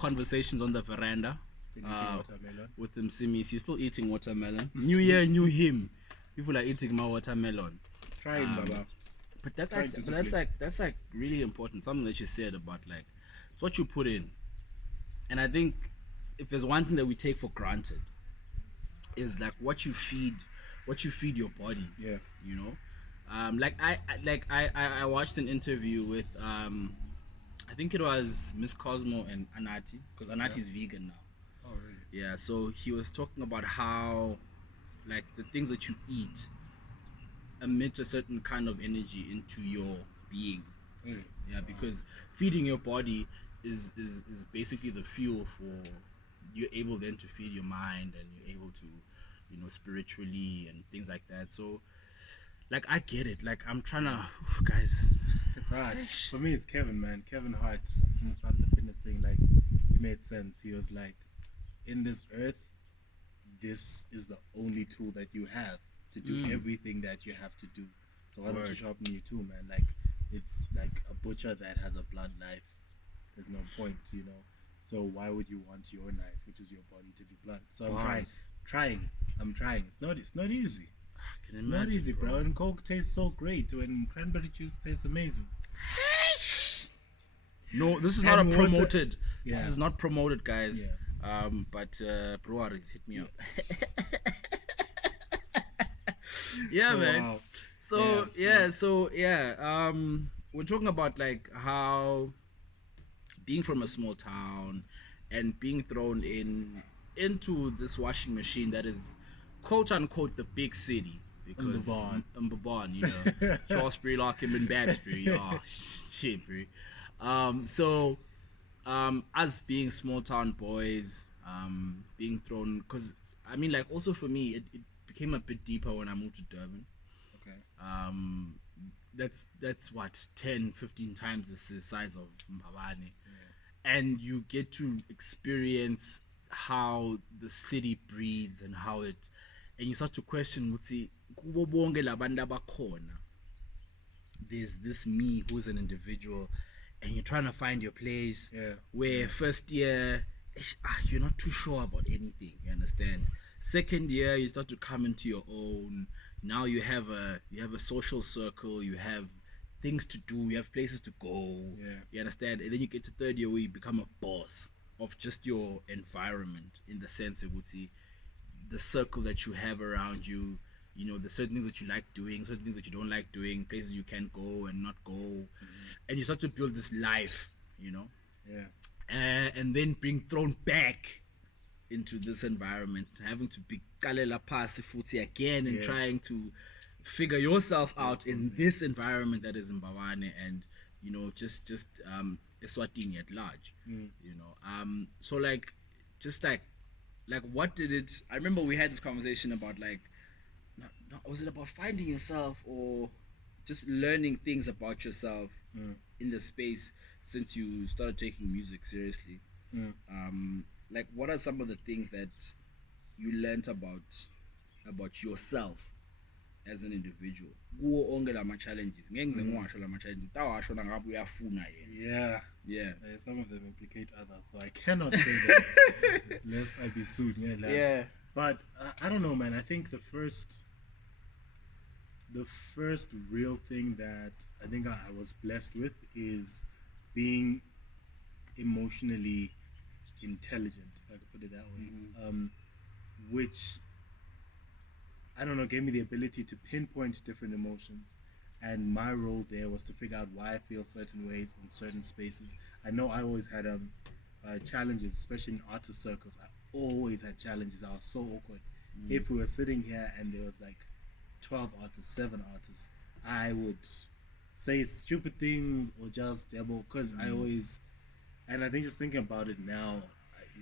conversations on the veranda. Still eating watermelon. With Msimisi. He's still eating watermelon. New year, new him. People are eating more watermelon. Trying, Baba. But that's like really important. Something that you said about like it's what you put in. And I think if there's one thing that we take for granted is like what you feed your body. Yeah. You know? I watched an interview with I think it was Miss Cosmo and Anati, because Anati's vegan now. Oh really? Yeah, so he was talking about how like the things that you eat emit a certain kind of energy into your being. Really? Yeah, because feeding your body is basically the fuel for you're able then to feed your mind, and you're able to, you know, spiritually and things like that. So like I get it. Like I'm trying to guys. It's hard. For me, it's Kevin, man. Kevin Hart, when he started the fitness thing, like, he made sense. He was like, in this earth, this is the only tool that you have to do everything that you have to do. So why don't you sharpen you too, man? Like, it's like a butcher that has a blunt knife. There's no point, you know. So why would you want your knife, which is your body, to be blunt? So I'm trying. I'm trying. It's not easy. It's not easy, bro. And Coke tastes so great. When cranberry juice tastes amazing. No, this is not a promoted. Yeah. This is not promoted, guys. Yeah. But breweries hit me up. Yeah, man. Wow. So we're talking about like how being from a small town and being thrown into this washing machine that is quote unquote the big city, because Mbabane, you know, Shaftesbury, Larkham, and Babsbury. Oh shit, bro. Us being small town boys, being thrown, because I mean, like, also for me, it became a bit deeper when I moved to Durban. Okay. That's what 10-15 times the size of Mbabane, and you get to experience how the city breathes and how it, and you start to question, kubo bonke labantu abakhona, there's this me who's an individual, and you're trying to find your place. Where first year you're not too sure about anything, you understand. Second year you start to come into your own. Now you have a social circle, you have things to do, you have places to go. You understand. And then you get to third year where you become a boss of just your environment, in the sense it would see the circle that you have around you. You know, the certain things that you like doing, certain things that you don't like doing, places you can go and not go, and you start to build this life, you know. And then being thrown back into this environment, having to be kalela pasi futhi again, and trying to figure yourself out in this environment that is in Mbabane, and you know, just Eswatini at large, you know. So like, just like what did it? I remember we had this conversation about like, was it about finding yourself, or just learning things about yourself in the space since you started taking music seriously? Like, what are some of the things that you learned about yourself as an individual? Kuwo onke lama challenges. Ngeke ngize ngiwasho lama challenges. Utawasho na ngabe uyafuna yena. Yeah. Some of them implicate others, so I cannot say that lest I be sued. Yeah. But I don't know, man. I think the first real thing that I think I was blessed with is being emotionally intelligent, if I could put it that way. Which, I don't know, gave me the ability to pinpoint different emotions, and my role there was to figure out why I feel certain ways in certain spaces. I know I always had challenges, especially in artist circles. I always had challenges. I was so awkward. If we were sitting here and there was like 12 artists, 7 artists, I would say stupid things or just devil, because I always, and I think just thinking about it now,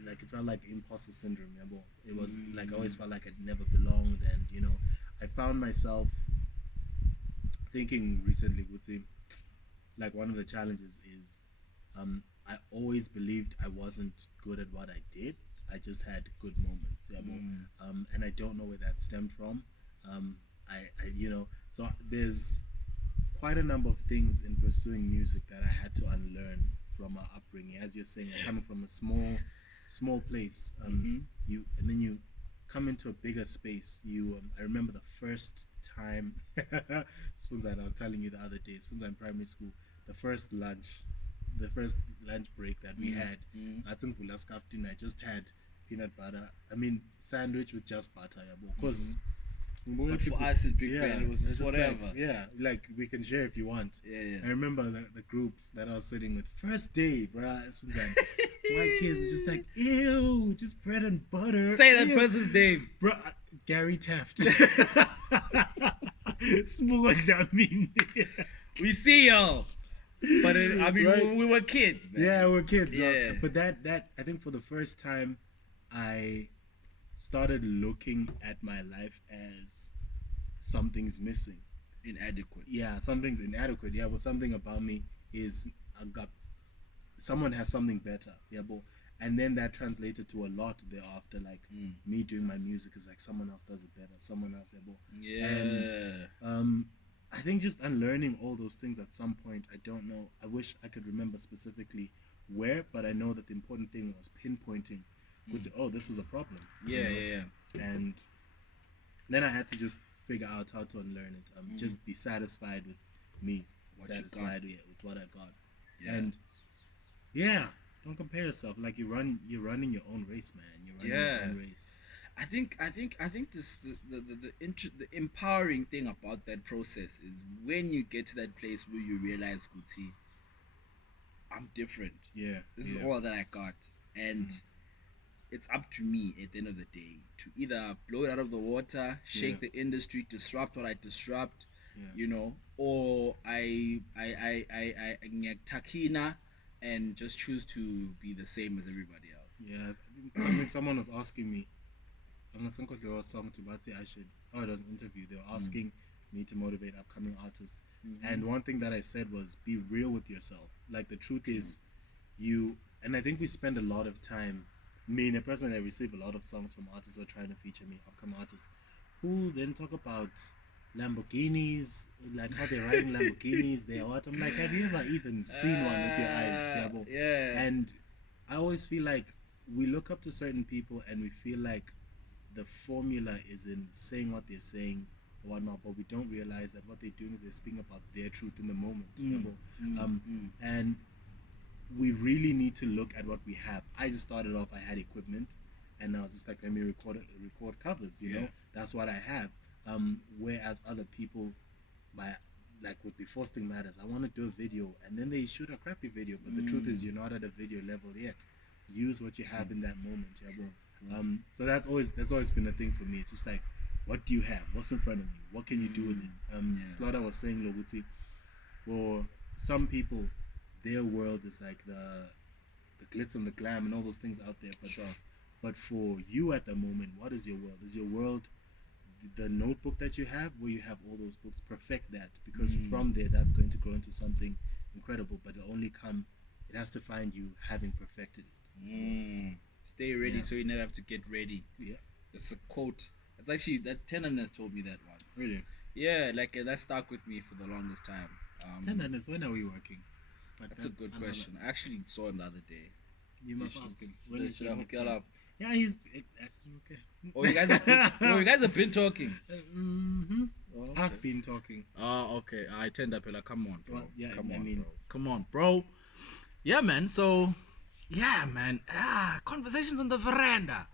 like, it felt like imposter syndrome. It was like I always felt like I'd never belonged, and you know, I found myself thinking recently, like, one of the challenges is I always believed I wasn't good at what I did. I just had good moments, and I don't know where that stemmed from. I you know, so there's quite a number of things in pursuing music that I had to unlearn from our upbringing, as you're saying, coming from a small place. You and then you come into a bigger space. I remember the first time. Spunzan, I was telling you the other day, Spunzan primary school, the first lunch break that we had. I think I just had peanut butter. I mean, sandwich with just butter, because. But for us in Big Band, it was just whatever. Like we can share if you want. I remember the group that I was sitting with. First day, bruh. White kids just like, ew, just bread and butter. Say that person's name. Bruh, Gary Taft. We see y'all. But I mean, Right. we were kids, man. Yeah, we were kids. Yeah. But that I think for the first time, I started looking at my life as something's missing. Inadequate. Yeah, something's inadequate. Yeah, but something about me is someone has something better. Yeah, but and then that translated to a lot thereafter. Like me doing my music is like someone else does it better. Someone else. Yeah. And I think just unlearning all those things at some point. I don't know. I wish I could remember specifically where, but I know that the important thing was pinpointing. Oh, this is a problem. Yeah. And then I had to just figure out how to unlearn it. Just be satisfied with me, satisfied with what I got. Yeah. And don't compare yourself. Like you're running your own race, man. You're running your own race. I think this the empowering thing about that process is when you get to that place where you realize, Guti, I'm different. Yeah. This is all that I got, and it's up to me at the end of the day to either blow it out of the water, shake the industry, disrupt what I disrupt, or I takina and just choose to be the same as everybody else. Yeah, someone was asking me. I'm not saying there was a song to Batsi I should. Oh, it was an interview. They were asking me to motivate upcoming artists, and one thing that I said was be real with yourself. Like the truth is, and I think we spend a lot of time. Me, a person, I receive a lot of songs from artists who are trying to feature me, upcoming artists, who then talk about Lamborghinis, like how they're riding Lamborghinis. They're what? I'm like, have you ever even seen one with your eyes? Yeah. And I always feel like we look up to certain people and we feel like the formula is in saying what they're saying or whatnot, but we don't realize that what they're doing is they're speaking about their truth in the moment. And we really need to look at what we have. I just started off, I had equipment, and I was just like, let me record covers, you know? That's what I have. Whereas other people, would be Forcing Matters, I want to do a video, and then they shoot a crappy video, but the truth is you're not at a video level yet. Use what you have in that moment, so that's always been a thing for me. It's just like, what do you have? What's in front of you? What can you do with it? Slaughter was saying, Loguti, for some people, their world is like the glitz and the glam and all those things out there. But for you at the moment, what is your world? Is your world the notebook that you have, where you have all those books? Perfect that, because from there, that's going to grow into something incredible. But it has to find you having perfected it. Stay ready so you never have to get ready. Yeah. It's a quote. It's actually, that Tenderness told me that once. Really? Yeah, like that stuck with me for the longest time. Tenderness, when are we working? That's a good question. I actually saw him the other day. You must ask him. Should I hook y'all up? Yeah, he's okay. Oh, you guys have been talking. Oh, okay. I've been talking. Oh, okay. I tend up like, come on, bro. Well, yeah, come I on, mean, bro. Come on, bro. Yeah, man. So, yeah, man. Conversations on the veranda.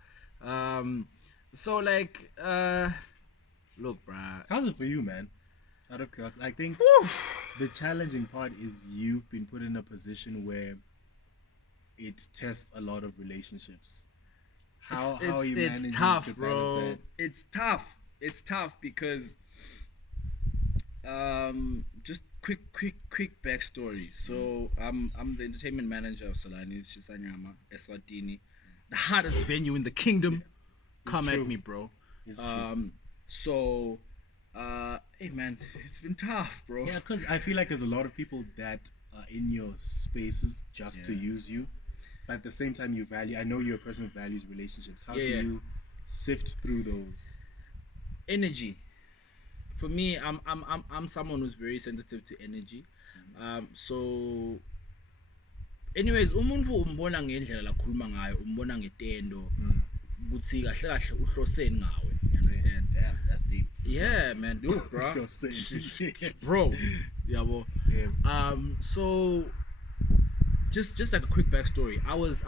So like, look, bruh. How's it for you, man? Out of curiosity, I think the challenging part is you've been put in a position where it tests a lot of relationships. How are you managing? It's tough, to bro. balance It's tough. It's tough because, just quick backstory. So I'm the entertainment manager of Solani's Chisanyama, Eswatini, the hardest venue in the kingdom. Come at me, bro. It's true. So, hey man, it's been tough, bro. Yeah, because I feel like there's a lot of people that are in your spaces just to use you, but at the same time you value. I know you're a person who values relationships. How do you sift through those? Energy. For me, I'm someone who's very sensitive to energy. So Anyways, umuntu umbona ngendlela lakhuluma ngayo, umbona ngetendo ukuthi kahle kahle uhloseni ngawe, you understand? Damn, that's deep. Yeah, man, dude, bro. Uhloseni. Bro, yabo. Yes. So just like a quick backstory, I was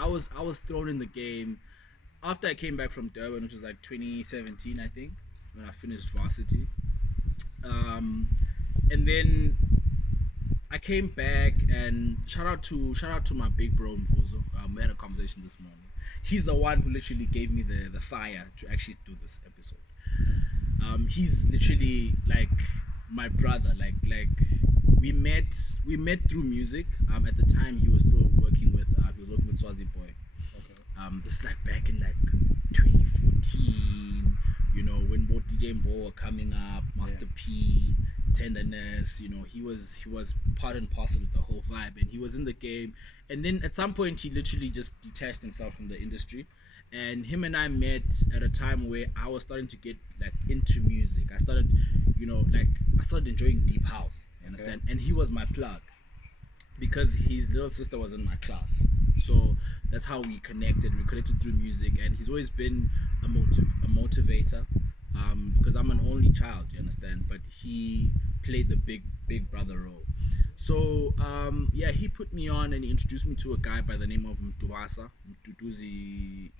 thrown in the game after I came back from Durban, which was like 2017, I think, when I finished varsity. And then I came back, and shout out to my big bro Mvuzo. We had a conversation this morning. He's the one who literally gave me the fire to actually do this episode. He's literally like my brother. Like we met through music. At the time he was still working with Swazi Boy. Okay. This is like back in like 2014. You know, when both DJ and Bo were coming up, Master P, Tenderness. You know, he was part and parcel of the whole vibe, and he was in the game. And then at some point he literally just detached himself from the industry. And him and I met at a time where I was starting to get like into music. I started enjoying deep house. You understand? And he was my plug because his little sister was in my class. So that's how we connected. We connected through music, and he's always been a motivator. Because I'm an only child, you understand? But he played the big brother role. So he put me on and he introduced me to a guy by the name of Mtuduzi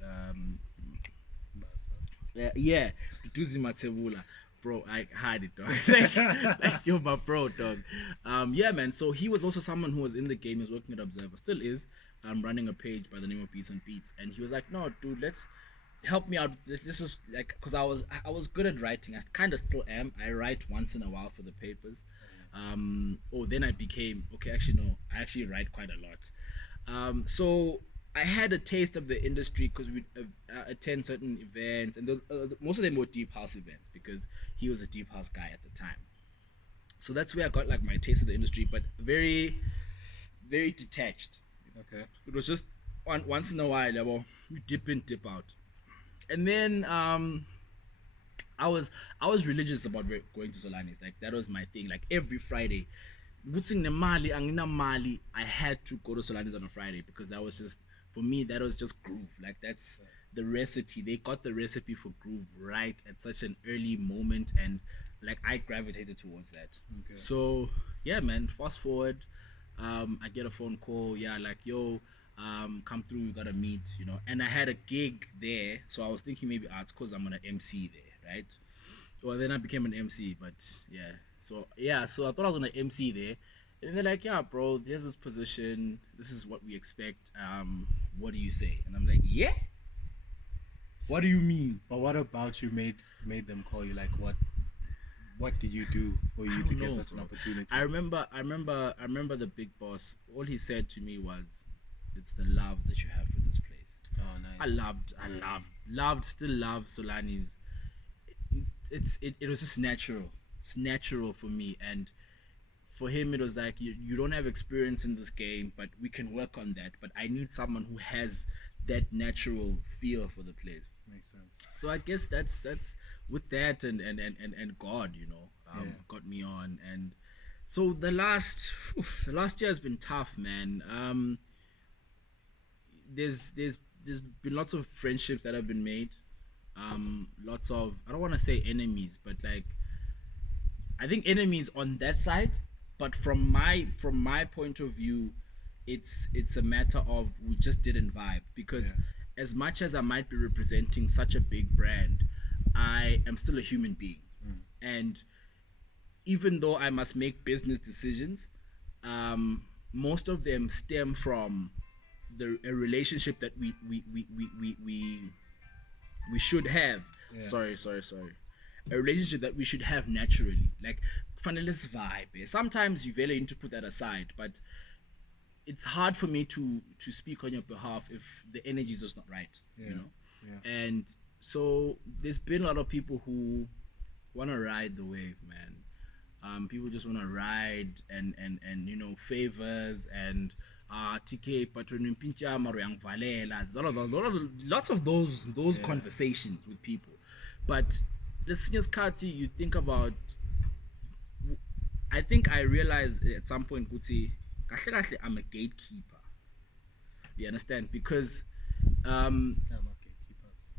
Mtuduzi Matebula. Bro, I had it, dog. like you're my bro, dog. Man. So he was also someone who was in the game. He was working at Observer, still is. Running a page by the name of Beats and Beats, and he was like, "No, dude, let's help me out. This is like, because I was good at writing. I kind of still am. I write once in a while for the papers. Then I became okay. Actually, no, I actually write quite a lot. So I had a taste of the industry because we'd attend certain events, and most of them were deep house events because he was a deep house guy at the time. So that's where I got like my taste of the industry, but very, very detached. Okay. It was just once in a while, you dip in, dip out. And then I was religious about going to Solani's. Like that was my thing. Like every Friday, I had to go to Solani's on a Friday because that was just, for me, that was just groove. Like that's the recipe. They got the recipe for groove right at such an early moment, and like I gravitated towards that. Okay. So yeah, man. Fast forward, I get a phone call. Yeah, like yo, come through. We gotta meet. You know, and I had a gig there, so I was thinking maybe it's cause I'm gonna MC there, right? Well, then I became an MC, but so I thought I was gonna MC there, and they're like, yeah, bro, there's this position. This is what we expect. What do you say? And I'm like, yeah. What do you mean? But what about you made them call you? Like what did you do for you to get such an opportunity? I remember the big boss. All he said to me was, "It's the love that you have for this place." Oh, nice. I loved, still love Solani's. It was just natural. It's natural for me, and for him it was like you don't have experience in this game, but we can work on that. But I need someone who has that natural feel for the place. Makes sense. So I guess that's with that and God, you know, got me on. And so the last year has been tough, man. There's been lots of friendships that have been made. Lots of, I don't want to say enemies, but like I think enemies on that side. But from my point of view, it's a matter of we just didn't vibe because as much as I might be representing such a big brand, I am still a human being, and even though I must make business decisions, most of them stem from a relationship that we should have. Sorry. A relationship that we should have naturally. Like, let's vibe. Sometimes you really need to put that aside, but it's hard for me to speak on your behalf if the energy is just not right. You know. Yeah. And so there's been a lot of people who want to ride the wave, man. People just want to ride and you know, favors and TK patron pincha maruyang valela. Lots of those conversations with people. But the seniors Kati, you think about, I think I realized at some point, Kuti, I'm a gatekeeper. You understand? Because Come on, gatekeepers.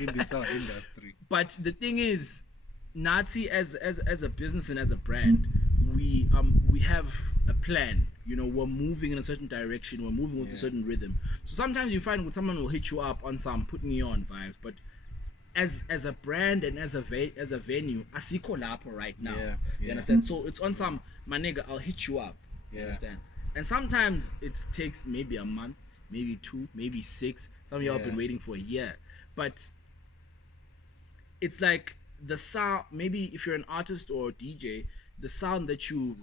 In this our industry. but the thing is, Nazi as a business and as a brand, we have a plan. You know, we're moving in a certain direction. We're moving with a certain rhythm. So sometimes you find when someone will hit you up on some put me on vibes, but as a brand and as a venue, asiko lapho right now. You understand? So it's on some my nigga, I'll hit you up. You understand? And sometimes it takes maybe a month, maybe 2, maybe 6. Some of y'all have been waiting for a year, but it's like the sound. Maybe if you're an artist or a DJ, the sound that you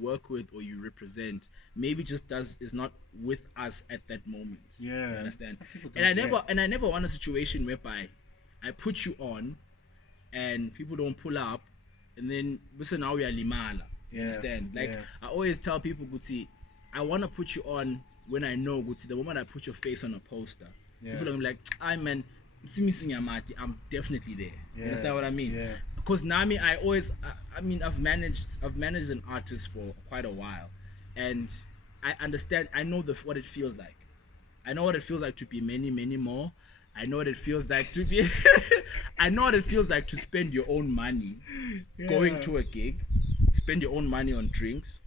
work with or you represent maybe just is not with us at that moment. You understand? And I never want a situation whereby I put you on and people don't pull up, and then listen, now we are limala. You understand? Like I always tell people, Guti, I want to put you on when I know, Guti, the moment I put your face on a poster, people are gonna be like, I man, Msimisi Nyamati, I'm definitely there. You understand what I mean? Because Nami, I mean, I've managed an artist for quite a while, and I understand. I know what it feels like. I know what it feels like to be many, many more. I know what it feels like to be. I know what it feels like to spend your own money going to a gig, spend your own money on drinks.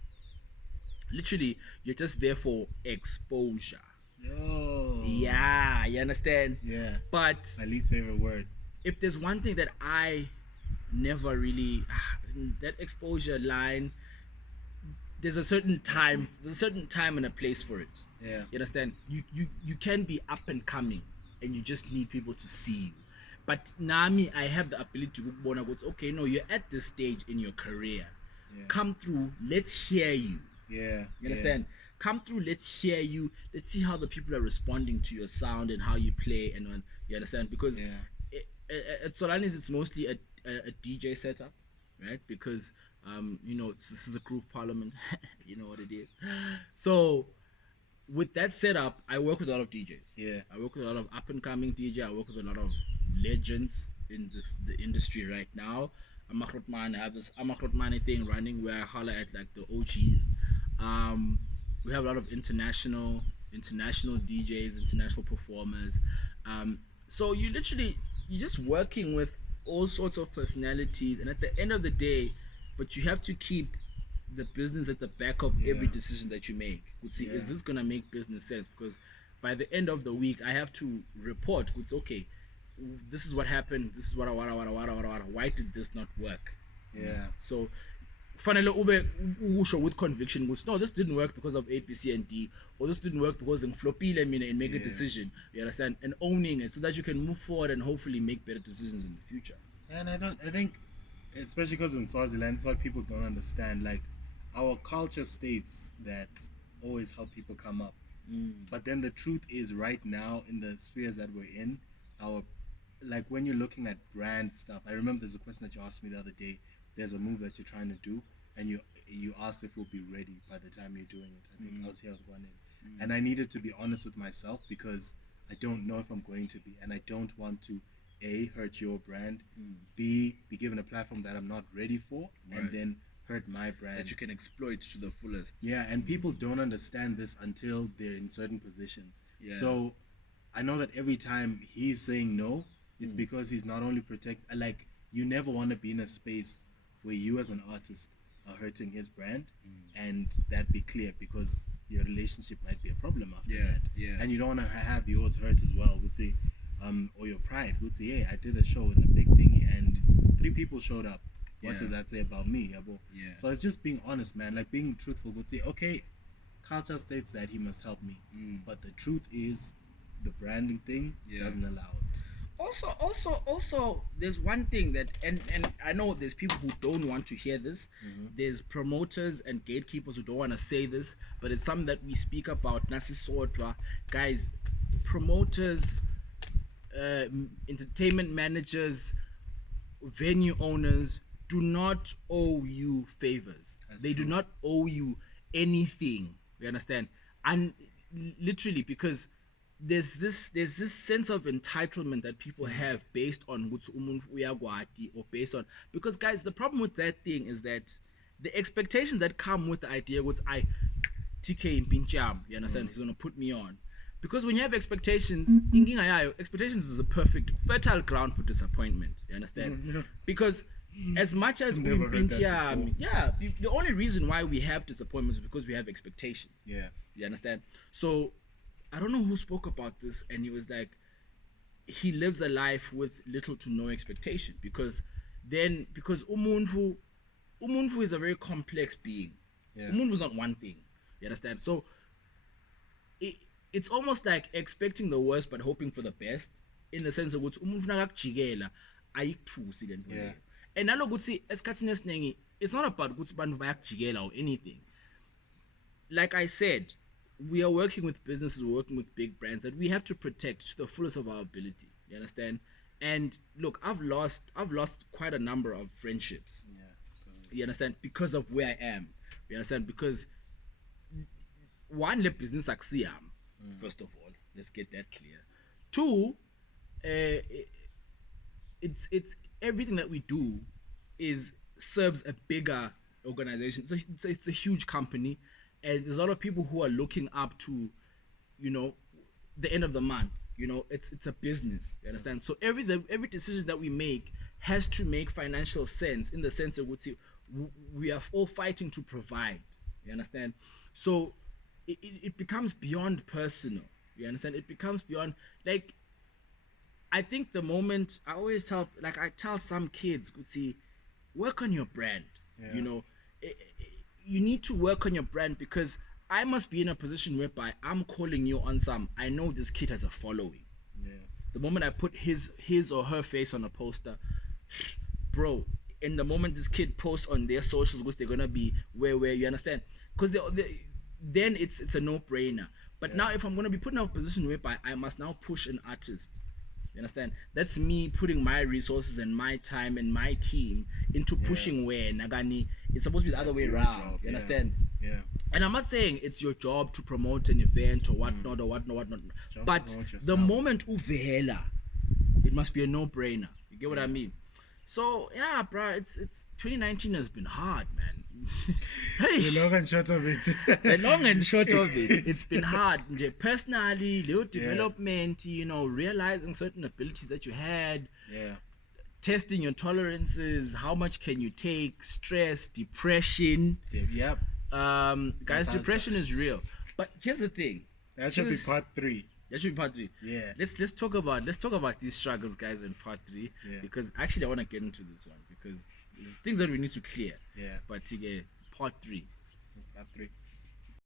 Literally, you're just there for exposure. Yeah, you understand? Yeah. But my least favorite word. If there's one thing that I never really that exposure line, there's a certain time and a place for it. Yeah. You understand? You can be up and coming and you just need people to see you. But Nami, I have the ability to go, okay, no, you're at this stage in your career. Come through, let's hear you. You understand? Come through, let's hear you. Let's see how the people are responding to your sound and how you play, and you understand? Because at Solanis, it's mostly a DJ setup, right? Because you know, this is the Groove Parliament. You know what it is. So with that setup, I work with a lot of DJs. I work with a lot of up and coming DJ. I work with a lot of legends in the industry right now. I have this Amakrotmane thing running where I holler at like the OGs. We have a lot of international DJs, international performers. So you're just working with all sorts of personalities, and at the end of the day, but you have to keep the business at the back of every decision that you make. Is this gonna make business sense? Because by the end of the week, I have to report. It's okay. This is what happened. This is what. Why did this not work? So, finally, with conviction, no, this didn't work because of A, B, C, and D, or this didn't work because in flopile and make a decision. You understand? And owning it so that you can move forward and hopefully make better decisions in the future. And I think, especially because in Swaziland, that's why people don't understand. Like, our culture states that always help people come up, but then the truth is, right now in the spheres that we're in, like when you're looking at brand stuff, I remember there's a question that you asked me the other day. There's a move that you're trying to do, and you asked if we'll be ready by the time you're doing it. I think I was here with one in, and I needed to be honest with myself because I don't know if I'm going to be, and I don't want to A, hurt your brand, B, be given a platform that I'm not ready for, and then hurt my brand that you can exploit to the fullest. And people don't understand this until they're in certain positions. So I know that every time he's saying no, it's because he's not only like, you never want to be in a space where you as an artist are hurting his brand, and that be clear, because your relationship might be a problem after that. And you don't want to have yours hurt as well, would say, or your pride would say, hey, I did a show in a big thingy and 3 people showed up. What does that say about me? So it's just being honest, man. Like, being truthful. Would say, okay, culture states that he must help me, but the truth is, the branding thing doesn't allow it. Also, there's one thing that, and I know there's people who don't want to hear this. There's promoters and gatekeepers who don't want to say this, but it's something that we speak about. Nasi Sodra, guys, promoters, entertainment managers, venue owners do not owe you favors. They do not owe you anything. You understand? And literally, because there's this sense of entitlement that people have based on or based on, because guys, the problem with that thing is that the expectations that come with the idea was TK Mpincham, you understand? He's gonna put me on. Because when you have expectations, expectations is a perfect fertile ground for disappointment. You understand? Because as much as Never heard that before. the only reason why we have disappointments is because we have expectations. Yeah. You understand? So I don't know who spoke about this, and he was like, he lives a life with little to no expectation because umuntu is a very complex being. Yeah. Umuntu is not one thing. You understand? So it's almost like expecting the worst but hoping for the best, in the sense of ukuthi umuntu nakakujikela ayikuthusi lento leyo. And nalokuthi esikhathini esiningi it's not about ukuthi bantu bayakujikela or anything. Like I said, we are working with businesses, we're working with big brands that we have to protect to the fullest of our ability. You understand? And look, I've lost quite a number of friendships. Yeah. You understand? Because of where I am. You understand? Because one, le business axiom, first of all, let's get that clear. Two, it's everything that we do serves a bigger organization. So it's a huge company, and there's a lot of people who are looking up to, the end of the month. It's a business. You understand? So every decision that we make has to make financial sense, in the sense of we are all fighting to provide. You understand? So it becomes beyond personal. You understand? It becomes beyond, like, I think the moment I always tell some kids, work on your brand. Yeah. You need to work on your brand, because I must be in a position whereby I'm calling you on I know this kid has a following. Yeah. The moment I put his or her face on a poster, bro, in the moment this kid posts on their socials, they're gonna be where you understand? Because then it's a no-brainer. But now if I'm gonna be put in a position whereby I must now push an artist, you understand? That's me putting my resources and my time and my team into pushing where Nagani. It's supposed to be the other way around. Job. You understand? Yeah. And I'm not saying it's your job to promote an event or whatnot. But the moment uvela, it must be a no-brainer. You get what I mean? So yeah, bro, it's 2019 has been hard, man. The long and short of it. The long and short of it, it's been hard. Personally, little development, realizing certain abilities that you had, testing your tolerances, how much can you take, stress, depression. Yep. Guys, depression is real. But here's the thing. That should be part 3. That should be part 3. Yeah. Let's talk about these struggles, guys, in part 3. Yeah. Because actually I want to get into this one because there's things that we need to clear. Yeah. But part 3. Part 3.